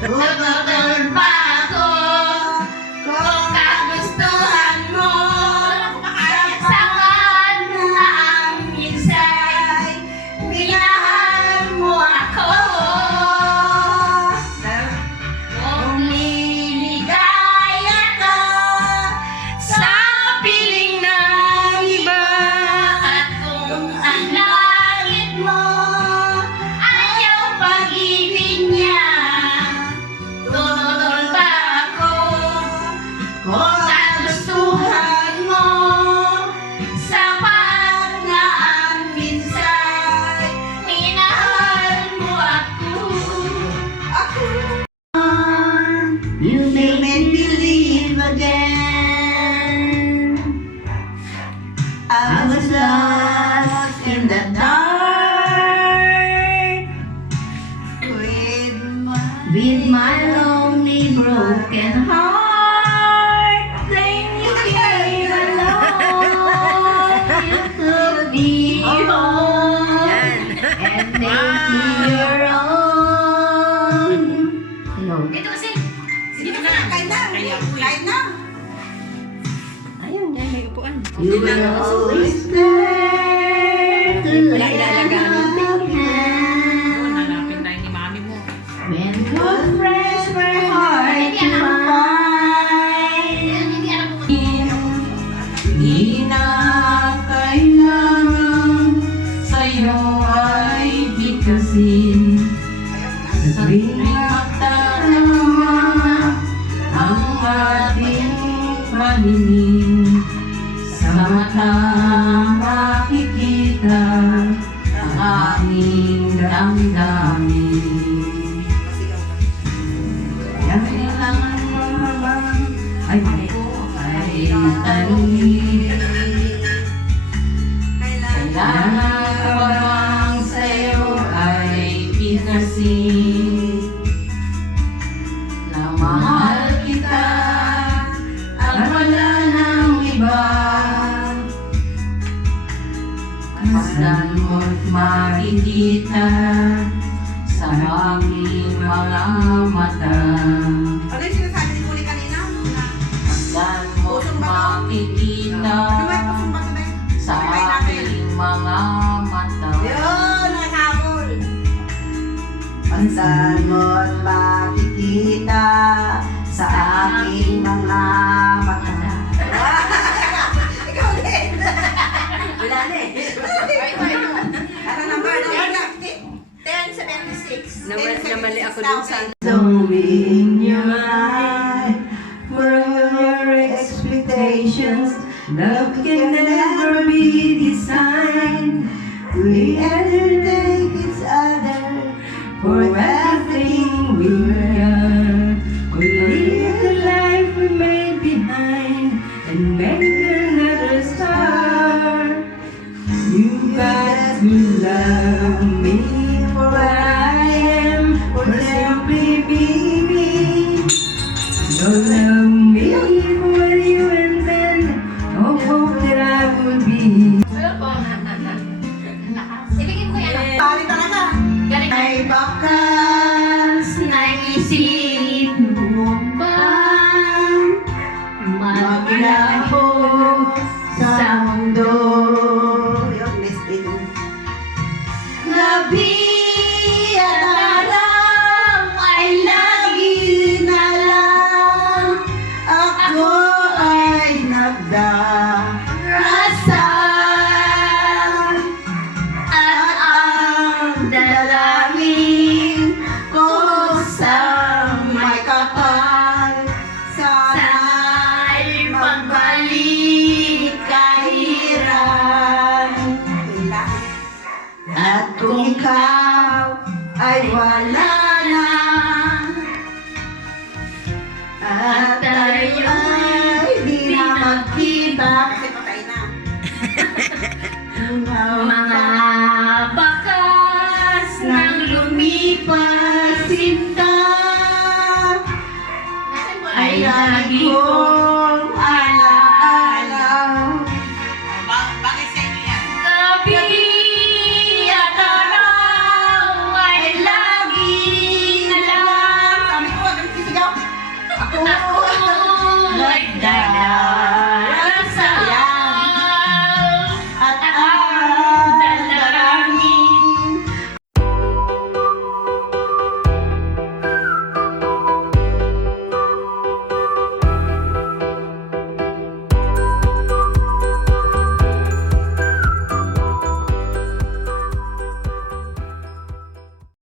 Tututol pa ako kung kagustuhan mo. Sapat na ang minsay, minahal mo ako. Kung niligaya ka sa piling ng iba, at kung ang langit mo ayaw pag-ibig niya, tututol pa ako kung kagustuhan mo. Sapat na ang minsay, minahal mo ako. You make me believe again. I was lost in the dark with my lonely broken heart. Then you came along, you took me home and made me your own. Ito kasi, sige na, kain na. Kain na. Ayun, yan, may upuan. You will always there to lend a helping hand. Hanapin tayo ni mami mo. When good friends were hard to find. Di na kailangan sa'yo ay bigkasin. Sa tuwing magtatama ang ating paningin, sa mata makikita ang aking damdamin. Kailangan mo ba ay ako ay tanungin? Kailangan ka ba bang sa'yo ay bigkasin? Na mahal kita at wala nang iba. Masdan mo't makikita sa aming mga mata. Ano yung sinasabi ni Kuli kanina? Masdan mo't makikita Pusong bato na yun. sa aming mga mata. Yun, naghabol. Pansan mo't makikita sa aking mga mata. Ikaw din. Wala na eh. Ano number? Number 10:76. Namali ako dun sa... Only in your eye, for your expectations, love can never be designed. We entertain each other for everything we've done. We live the life we made behind and make another start. You got to love me for what I am, for simply being me. Don't love me for what you intend, or hope that I would be. Ibigin ko yan. Pali talaga. Galing. Ay bakas naisip mo ba maglaho sa mundo? Yun, miss dito. Gabi at araw ay lagi na lang Ako ay nagdarasal at ang dalangin ko sa may kapal sana'y magbalik kahiran. At kung ikaw ay wala na, at tayo ay di na magkita, Kasi patay na. mga bakas nang lumipas